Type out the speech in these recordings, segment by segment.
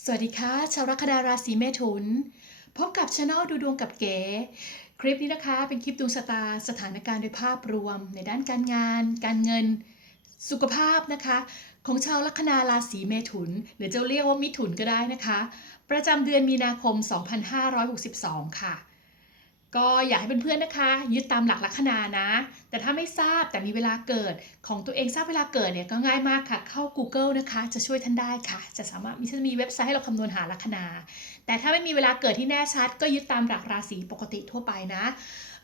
สวัสดีค่ะ ชาวลัคนาราศีเมถุน พบกับช anel ดูดวงกับเก๋ คลิปนี้นะคะเป็นคลิปดวงชะตาสถานการณ์โดยภาพรวม ในด้านการงาน การเงิน สุขภาพนะคะ ของชาวลัคนาราศีเมถุน หรือจะเรียกว่ามิถุนก็ได้นะคะ ประจำเดือนมีนาคม 2562 ค่ะ ก็อยากให้เพื่อนๆนะคะ ยึดตามหลักลัคนานะ แต่ถ้าไม่ทราบแต่มีเวลาเกิดของตัวเองทราบเวลาเกิดเนี่ยก็ง่ายมากค่ะ เข้า Google นะคะ จะช่วยท่านได้ค่ะ จะสามารถมีจะมีเว็บไซต์ให้เราคำนวณหาลัคนา แต่ถ้าไม่มีเวลาเกิดที่แน่ชัด ก็ยึดตามหลักราศีปกติทั่วไปนะ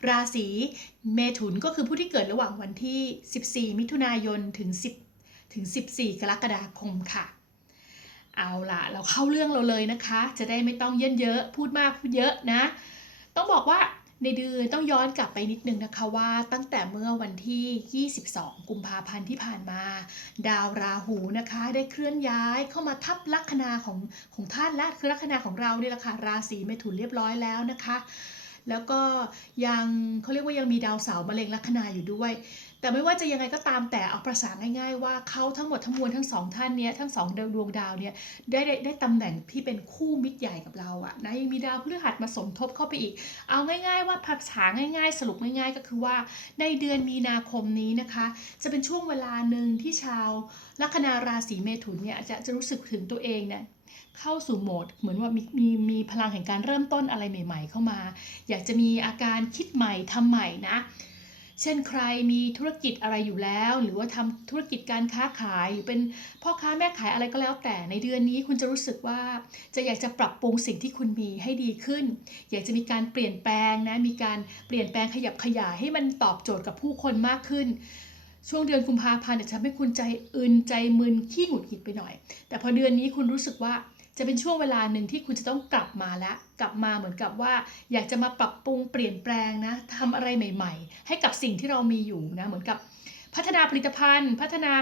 ราศีเมถุนก็คือผู้ที่เกิดระหว่างวันที่ 14 มิถุนายนถึง 10 ถึง 14 กรกฎาคมค่ะเอาล่ะ เราเข้าเรื่องเราเลยนะคะ จะได้ไม่ต้องเยินเยอะพูดมากพูดเยอะนะ ต้องบอกว่า ในเดือนต้องย้อนกลับไปนิดนึงนะคะว่าตั้งแต่เมื่อวันที่ 22 กุมภาพันธ์ที่ผ่านมา ดาวราหูนะคะได้เคลื่อนย้ายเข้ามาทับลัคนาของของท่านและคือลัคนาของเราเนี่ยแหละค่ะราศีเมถุนเรียบร้อยแล้วนะคะ แล้วก็ยังเขาเรียกว่ายังมีดาวเสาร์มะเร็งลัคนาอยู่ด้วย แต่ไม่ว่าจะยังไงก็ตามแต่เอาประสาง่าย ๆ ว่าเขาทั้งหมดทั้งมวลทั้งสองท่านเนี้ยทั้งสองดวงดาวเนี่ยได้ได้ได้ตำแหน่งที่เป็นคู่มิตรใหญ่กับเราอะนะยังมีดาวพฤหัสมาสมทบเข้าไปอีก เอาง่าย ๆ ว่าภาษาง่าย ๆ สรุปง่ายๆ ก็คือว่าในเดือนมีนาคมนี้นะคะ จะเป็นช่วงเวลาหนึ่งที่ชาวลัคนาราศีเมถุนเนี่ยจะจะรู้สึกถึงตัวเองเนี่ยเข้าสู่โหมดเหมือนว่ามีมีมีพลังแห่งการเริ่มต้นอะไรใหม่ ๆ เข้ามา อยากจะมีอาการคิดใหม่ทำใหม่นะ เช่นใครมีธุรกิจอะไรอยู่แล้ว หรือว่าทำธุรกิจการค้าขายหรือเป็นพ่อค้าแม่ขายอะไรก็แล้ว แต่ในเดือนนี้คุณจะรู้สึกว่าจะอยากจะปรับปรุงสิ่งที่คุณมีให้ดีขึ้น อยากจะมีการเปลี่ยนแปลงนะมีการเปลี่ยนแปลงขยับขยายให้มันตอบโจทย์กับผู้คนมากขึ้นช่วงเดือนกุมภาพันธ์จะทำให้คุณใจอึนใจมึนขี้หงุดหงิดไปหน่อย แต่พอเดือนนี้คุณรู้สึกว่า จะเป็นช่วงเวลาหนึ่งที่คุณจะต้องกลับมาแล้วกลับมาเหมือนกับว่า อยากจะมาปรับปรุงเปลี่ยนแปลงนะทำอะไรใหม่ ๆ ให้กับสิ่งที่เรามีอยู่นะเหมือนกับพัฒนาผลิตภัณฑ์ พัฒนา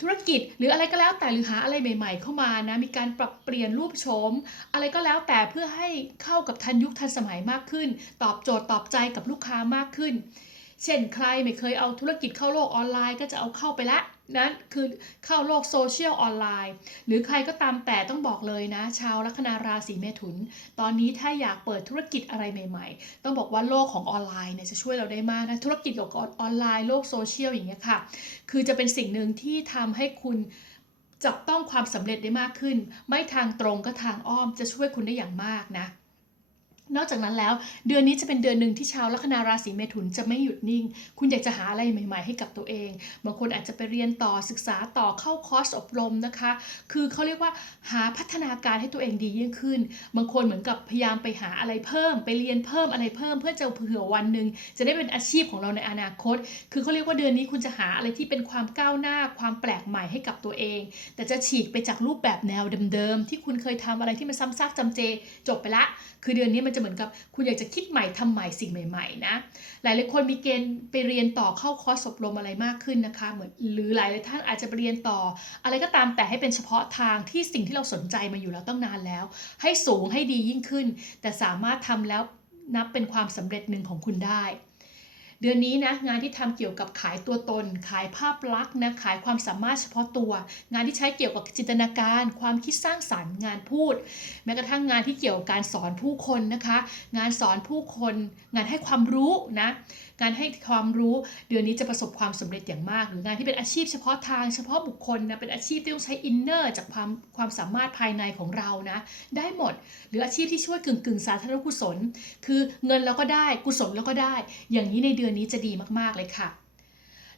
ธุรกิจหรืออะไรก็แล้วแต่หรือหาอะไรใหม่ ๆ เข้ามานะมีการปรับเปลี่ยนรูปโฉมอะไรก็แล้วแต่เพื่อให้เข้ากับทันยุคทันสมัยมากขึ้น ตอบโจทย์ตอบใจกับลูกค้ามากขึ้น เช่นใครไม่เคยเอาธุรกิจเข้าโลกออนไลน์ก็จะเอาเข้าไปละนั่นคือเข้าโลกโซเชียลออนไลน์ หรือใครก็ตามแต่ต้องบอกเลยนะ ชาวลัคนาราศีเมถุน ตอนนี้ถ้าอยากเปิดธุรกิจอะไรใหม่ ๆ ต้องบอกว่าโลกของออนไลน์เนี่ยจะช่วยเราได้มากนะธุรกิจเกี่ยวกับออนไลน์โลกโซเชียลอย่างเงี้ยค่ะ คือจะเป็นสิ่งหนึ่งที่ทำให้คุณจับต้องความสำเร็จได้มากขึ้น ไม่ทางตรงก็ทางอ้อมจะช่วยคุณได้อย่างมากนะ นอกจากนั้นแล้วเดือนนี้จะเป็นเดือนหนึ่งที่ชาวลัคนาราศีเมถุนจะไม่หยุดนิ่ง คุณอยากจะหาอะไรใหม่ ๆ ให้กับตัวเอง บางคนอาจจะไปเรียนต่อศึกษาต่อเข้าคอร์สอบรมนะคะ คือเขาเรียกว่าหาพัฒนาการให้ตัวเองดียิ่งขึ้น บางคนเหมือนกับพยายามไปหาอะไรเพิ่ม ไปเรียนเพิ่มอะไรเพิ่ม เพื่อจะเผื่อวันหนึ่งจะได้เป็นอาชีพของเราในอนาคต คือเขาเรียกว่าเดือนนี้คุณจะหาอะไรที่เป็นความก้าวหน้าความแปลกใหม่ให้กับตัวเอง แต่จะฉีกไปจากรูปแบบแนวเดิมๆที่คุณเคยทำอะไรที่มันซ้ำซากจำเจ จบไปละ คือเดือนนี้มันจะเหมือนกับคุณอยากจะคิดใหม่ทำใหม่สิ่งใหม่ๆนะหลายๆคนมีเกณฑ์ไปเรียนต่อเข้าคอร์สอบรมอะไรมากขึ้นนะคะเหมือนหรือหลายๆท่านอาจจะไปเรียนต่อ อะไรก็ตามแต่ให้เป็นเฉพาะทางที่สิ่งที่เราสนใจมาอยู่แล้วตั้งนานแล้ว ให้สูงให้ดียิ่งขึ้น แต่สามารถทำแล้วนับเป็นความสำเร็จหนึ่งของคุณได้ เดือนนี้นะงานที่ทำเกี่ยวกับขายตัวตน ขายภาพลักษณ์นะขายความสามารถเฉพาะตัว งานที่ใช้เกี่ยวกับจินตนาการ ความคิดสร้างสรรค์งานพูด แม้กระทั่งงานที่เกี่ยวกับการสอนผู้คนนะคะ งานสอนผู้คน งานให้ความรู้นะ งานให้ความรู้เดือนนี้จะประสบความสำเร็จอย่างมากหรืองานที่เป็นอาชีพเฉพาะทางเฉพาะบุคคลนะเป็นอาชีพที่ต้องใช้อินเนอร์จากความความสามารถภายในของเรานะ ได้หมด หรืออาชีพที่ช่วยกึ่งกึ่งสาธารณกุศล คือเงินเราก็ได้กุศลเราก็ได้ อย่างนี้ในเดือนนี้จะดีมากๆเลยค่ะ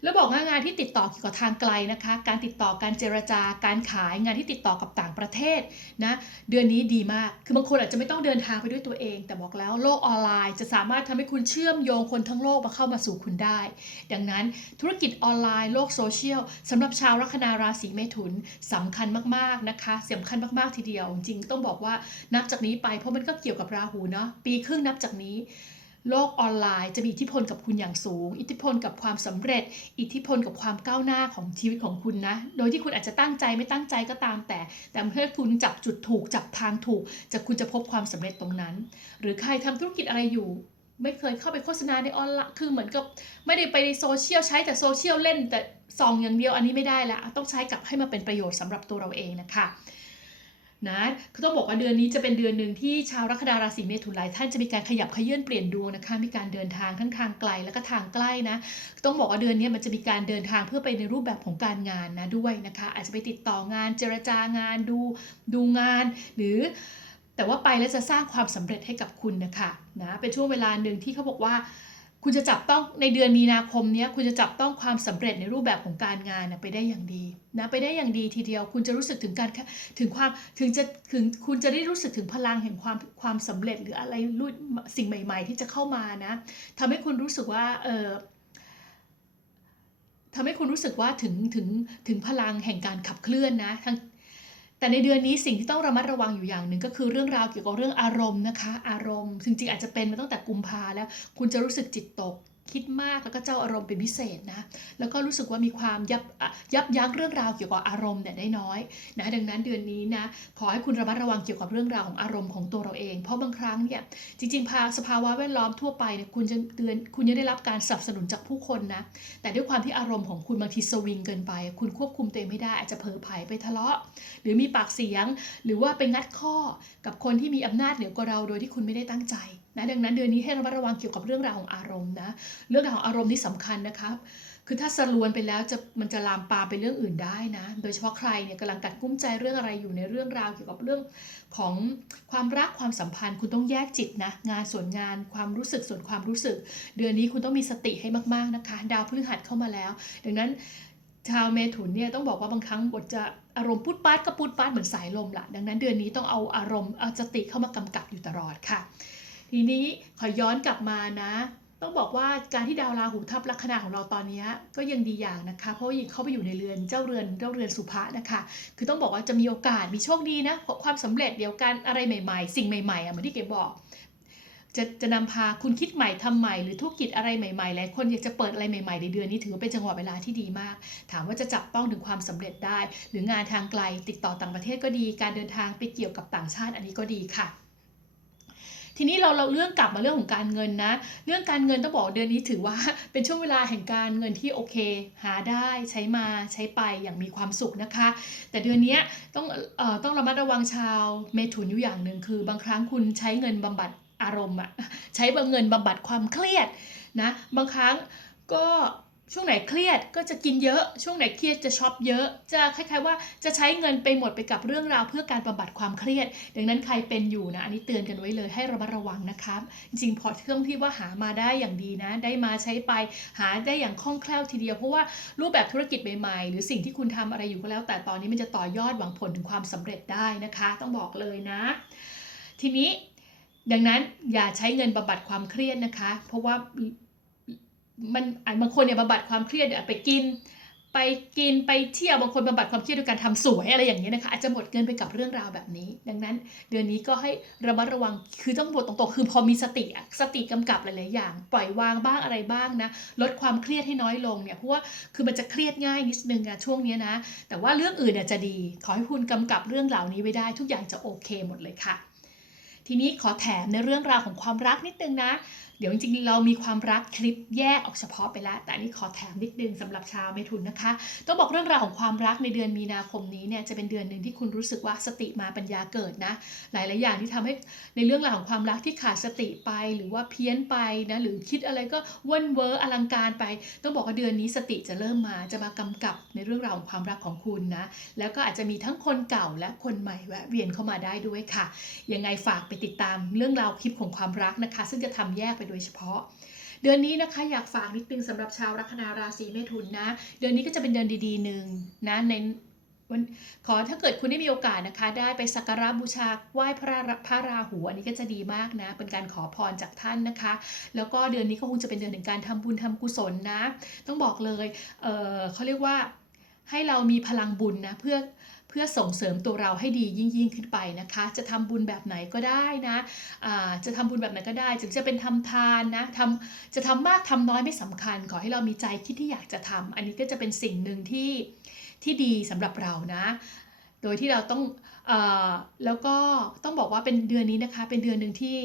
แล้วบอกว่างานที่ติดต่อเกี่ยวกับทางไกลนะคะ การติดต่อการเจรจาการขายงานที่ติดต่อกับต่างประเทศนะเดือนนี้ดีมาก คือบางคนอาจจะไม่ต้องเดินทางไปด้วยตัวเอง แต่บอกแล้วโลกออนไลน์จะสามารถทำให้คุณเชื่อมโยงคนทั้งโลกมาเข้ามาสู่คุณได้ ดังนั้นธุรกิจออนไลน์โลกโซเชียลสำหรับชาวลัคนาราศีเมถุนสำคัญมากๆนะคะสำคัญมากๆทีเดียว จริงต้องบอกว่านับจากนี้ไปเพราะมันก็เกี่ยวกับราหูเนาะปีครึ่งนับจากนี้ โลกออนไลน์จะมีอิทธิพลกับคุณอย่างสูง อิทธิพลกับความสำเร็จ อิทธิพลกับความก้าวหน้าของชีวิตของคุณนะ โดยที่คุณอาจจะตั้งใจไม่ตั้งใจก็ตามแต่ แต่เมื่อคุณจับจุดถูกจับทางถูกจะคุณจะพบความสำเร็จตรงนั้น หรือใครทำธุรกิจอะไรอยู่ ไม่เคยเข้าไปโฆษณาในออนไลน์คือเหมือนกับไม่ได้ไปในโซเชียลใช้แต่โซเชียลเล่นแต่ซองอย่างเดียวอันนี้ไม่ได้ละต้องใช้กลับให้มาเป็นประโยชน์สำหรับตัวเราเองนะคะ นะคือต้องบอกว่าเดือนนี้จะเป็นเดือนหนึ่งที่ชาวลัคนาราศีเมถุนหลายท่านจะมีการขยับเขยื่นเปลี่ยนดวงนะคะ มีการเดินทางทั้งทางไกลแล้วก็ทางใกล้นะ ต้องบอกว่าเดือนนี้มันจะมีการเดินทางเพื่อไปในรูปแบบของการงานนะด้วยนะคะ อาจจะไปติดต่องานเจรจางานดูดูงาน หรือ แต่ว่าไปแล้วจะสร้างความสำเร็จให้กับคุณนะคะนะเป็นช่วงเวลาหนึ่งที่เขาบอกว่า คุณจะจับต้องในเดือนมีนาคมนี้คุณจะจับต้องความสำเร็จในรูปแบบของการงานนะไปได้อย่างดีนะไปได้อย่างดีทีเดียว คุณจะรู้สึกถึงการถึงความถึงจะถึงคุณจะได้รู้สึกถึงพลังแห่งความความสำเร็จหรืออะไรรุ่นสิ่งใหม่ ๆ ที่จะเข้ามานะทำให้คุณรู้สึกว่าเออทำให้คุณรู้สึกว่าถึงถึงถึงพลังแห่งการขับเคลื่อนนะทั้ง แต่ในเดือนนี้สิ่งที่ต้องระมัดระวังอยู่อย่างหนึ่งก็คือเรื่องราวเกี่ยวกับเรื่องอารมณ์นะคะ อารมณ์จริงๆอาจจะเป็นมาตั้งแต่กุมภาแล้ว คุณจะรู้สึกจิตตก คิดมากแล้วก็เจ้าอารมณ์เป็นพิเศษนะ แล้วก็รู้สึกว่ามีความยับยับยั้งเรื่องราวเกี่ยวกับอารมณ์เนี่ยได้น้อยนะดังนั้นเดือนนี้นะขอให้คุณระมัดระวังเกี่ยวกับเรื่องราวของอารมณ์ของตัวเราเอง เพราะบางครั้งเนี่ยจริงๆภาสภาวะแวดล้อมทั่วไปเนี่ยคุณจะเตือนคุณจะได้รับการสนับสนุนจากผู้คนนะ แต่ด้วยความที่อารมณ์ของคุณบางทีสวิงเกินไป คุณควบคุมตัวเองไม่ได้อาจจะเผลอไผลไปทะเลาะ หรือมีปากเสียง หรือว่าไปงัดข้อกับคนที่มีอำนาจเหนือกว่าเราโดยที่คุณไม่ได้ตั้งใจ นะดังนั้นเดือนนี้ให้ระมัดระวังเกี่ยวกับเรื่องราวของอารมณ์นะเรื่องราวของอารมณ์นี่สำคัญนะครับคือถ้าสรวนไปแล้วจะมันจะลามปามไปเรื่องอื่นได้นะ โดยเฉพาะใครเนี่ยกำลังกัดกุ้มใจเรื่องอะไรอยู่ในเรื่องราวเกี่ยวกับเรื่องของความรักความสัมพันธ์คุณต้องแยกจิตนะ งานส่วนงานความรู้สึกส่วนความรู้สึก เดือนนี้คุณต้องมีสติให้มากๆนะคะ ดาวพฤหัสเข้ามาแล้ว ดังนั้นชาวเมถุนเนี่ยต้องบอกว่าบางครั้งบทจะอารมณ์พูดปาดก็พูดปาดเหมือนสายลมละดังนั้นเดือนนี้ต้องเอาอารมณ์เอาสติเข้ามากำกับอยู่ตลอดค่ะ ทีนี้ขอย้อนกลับมานะ ต้องบอกว่าการที่ดาวราหูทับลัคนาของเราตอนนี้ก็ยังดีอย่างนะคะ เพราะว่ายิ่งเข้าไปอยู่ในเรือนเจ้าเรือนเจ้าเรือนสุภะนะคะ คือต้องบอกว่าจะมีโอกาสมีโชคดีนะพราะความสำเร็จเดียวกันอะไรใหม่ ๆ สิ่งใหม่ๆอะเหมือนที่เก๋บอกจะจะนำพาคุณคิดใหม่ทำใหม่หรือธุรกิจอะไรใหม่ๆหลายคนอยากจะเปิดอะไรใหม่ๆในเดือนนี้ถือว่าเป็นจังหวะเวลาที่ดีมาก ถามว่าจะจับต้องถึงความสำเร็จได้ หรืองานทางไกลติดต่อต่างประเทศก็ดี การเดินทางไปเกี่ยวกับต่างชาติอันนี้ก็ดีค่ะ ทีนี้เราเราเรื่องกลับมาเรื่องของการเงินนะ เรื่องการเงินต้องบอกเดือนนี้ถือว่าเป็นช่วงเวลาแห่งการเงินที่โอเค หาได้ใช้มาใช้ไปอย่างมีความสุขนะคะ แต่เดือนนี้ต้องเอ่อต้องระมัดระวังชาวเมถุนอยู่อย่างหนึ่งคือ บางครั้งคุณใช้เงินบำบัดอารมณ์อะใช้เงินบำบัดความเครียดนะบางครั้งก็ ช่วงไหนเครียดก็จะกินเยอะ ช่วงไหนเครียดจะช็อปเยอะ จะคล้ายๆว่าจะใช้เงินไปหมดไปกับเรื่องราวเพื่อการบำบัดความเครียด ดังนั้นใครเป็นอยู่นะ อันนี้เตือนกันไว้เลยให้ระมัดระวังนะครับ จริงๆพอเครื่องที่ว่าหามาได้อย่างดีนะ ได้มาใช้ไปหาได้อย่างคล่องแคล่วทีเดียว เพราะว่ารูปแบบธุรกิจใหม่ๆ หรือสิ่งที่คุณทำอะไรอยู่ก็แล้ว แต่ตอนนี้มันจะต่อยอดหวังผลถึงความสำเร็จได้นะคะ ต้องบอกเลยนะ ทีนี้ดังนั้นอย่าใช้เงินบำบัดความเครียดนะคะ เพราะว่า มันอะบางคนเนี่ยบำบัดความเครียดเนี่ยไปกิน ไปกินไปเที่ยวบางคนบำบัดความเครียดด้วยการทำสวยอะไรอย่างเงี้ยนะคะอาจจะหมดเงินไปกับเรื่องราวแบบนี้ ดังนั้น เดือนนี้ก็ให้ระมัดระวังคือต้องบอกตรงๆคือพอมีสติสติกำกับหลายๆอย่าง ปล่อยวางบ้างอะไรบ้างนะลดความเครียดให้น้อยลงเนี่ยเพราะว่าคือมันจะเครียดง่ายนิดนึงอะช่วงนี้นะแต่ว่าเรื่องอื่นเนี่ยจะดี ขอให้คุณกำกับเรื่องเหล่านี้ไว้ได้ ทุกอย่างจะโอเคหมดเลยค่ะทีนี้ขอแถมในเรื่องราวของความรักนิดนึงนะเดี๋ยวจริงๆ เรามีความรักคลิปแยกออกเฉพาะไปแล้ว แต่อันนี้ขอแถมนิดนึงสำหรับชาวเมถุนนะคะ ต้องบอกเรื่องราวของความรักในเดือนมีนาคมนี้เนี่ยจะเป็นเดือนหนึ่งที่คุณรู้สึกว่าสติมาปัญญาเกิดนะ หลายๆอย่างที่ทำให้ในเรื่องราวของความรักที่ขาดสติไปหรือว่าเพี้ยนไปนะหรือคิดอะไรก็ว่นเวอร์อลังการไป ต้องบอกว่าเดือนนี้สติจะเริ่มมาจะมากำกับในเรื่องราวของความรักของคุณนะแล้วก็อาจจะมีทั้งคนเก่าและคนใหม่แวะเวียนเข้ามาได้ด้วยค่ะยังไงฝากไปติดตามเรื่องราวคลิปของความรักนะคะ ซึ่งจะทำแยกไปโดยเฉพาะ เดือนนี้นะคะอยากฝากนิดนึงสำหรับชาวลัคนาราศีเมถุนนะ เดือนนี้ก็จะเป็นเดือนดีๆหนึ่งนะในวันขอถ้าเกิดคุณได้มีโอกาสนะคะ ได้ไปสักการะบูชาไหว้พระพระราหูอันนี้ก็จะดีมากนะ เป็นการขอพรจากท่านนะคะ แล้วก็เดือนนี้ก็คงจะเป็นเดือนแห่งการทำบุญทำกุศลนะ ต้องบอกเลยเเขาเรียกว่าให้เรามีพลังบุญนะเพื่อ พื่อส่งเสริมตัวเราให้ดียิ่งยิ่งขึ้นไปนะคะ จะทำบุญแบบไหนก็ได้นะอ่าจะทำบุญแบบไหนก็ได้ถึงจะเป็นทำทานนะทำจะทำมากทำน้อยไม่สำคัญ ขอให้เรามีใจคิดที่อยากจะทำอันนี้ก็จะเป็นสิ่งหนึ่งที่ที่ดีสำหรับเรานะโดยที่เราต้องอแล้วก็ต้องบอกว่าเป็นเดือนนี้นะคะ เป็นเดือนหนึ่งที่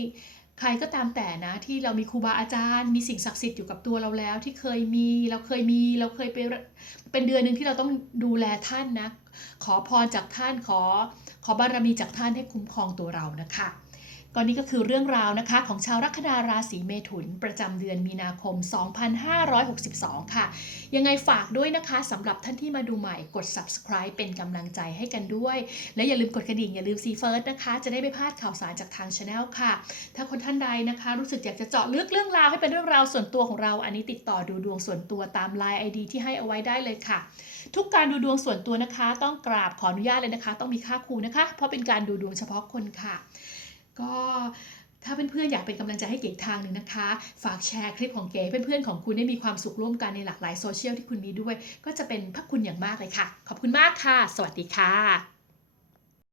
ใครก็ตามแต่นะที่เรามีครูบาอาจารย์ มีสิ่งศักดิ์สิทธิ์อยู่กับตัวเราแล้ว ที่เคยมีเราเคยมีเราเคยไปเป็นเดือนหนึ่งที่เราต้องดูแลท่านนะ ขอพรจากท่านขอขอบารมีจากท่านให้คุ้มครองตัวเรานะคะ ก็นี่ก็คือเรื่องราวนะคะของชาวลัคนาราศีเมถุน ประจำเดือนมีนาคม 2562 ค่ะ ยังไงฝากด้วยนะคะสำหรับท่านที่มาดูใหม่กด subscribe เป็นกำลังใจให้กันด้วย และอย่าลืมกดกระดิ่งอย่าลืมซีเฟิร์สนะคะ จะได้ไม่พลาดข่าวสารจากทางช anel ค่ะ ถ้าคนท่านใดนะคะ รู้สึกอยากจะเจาะลึกเรื่องราวให้เป็นเรื่องราวส่วนตัวของเรา อันนี้ติดต่อดูดวงส่วนตัวตาม Line ID ที่ให้เอาไว้ได้เลยค่ะ ทุกการดูดวงส่วนตัวนะคะ ต้องกราบขออนุญาตเลยนะคะ ต้องมีค่าครูนะคะ เพราะเป็นการดูดวงเฉพาะคนค่ะ ก็ถ้าเพื่อนๆอยากเป็นกำลังใจให้เก๋ทางหนึ่งนะคะ ฝากแชร์คลิปของเก๋เพื่อนๆของคุณได้มีความสุขร่วมกันในหลากหลายโซเชียลที่คุณมีด้วย ก็จะเป็นพระคุณอย่างมากเลยค่ะ ขอบคุณมากค่ะ สวัสดีค่ะ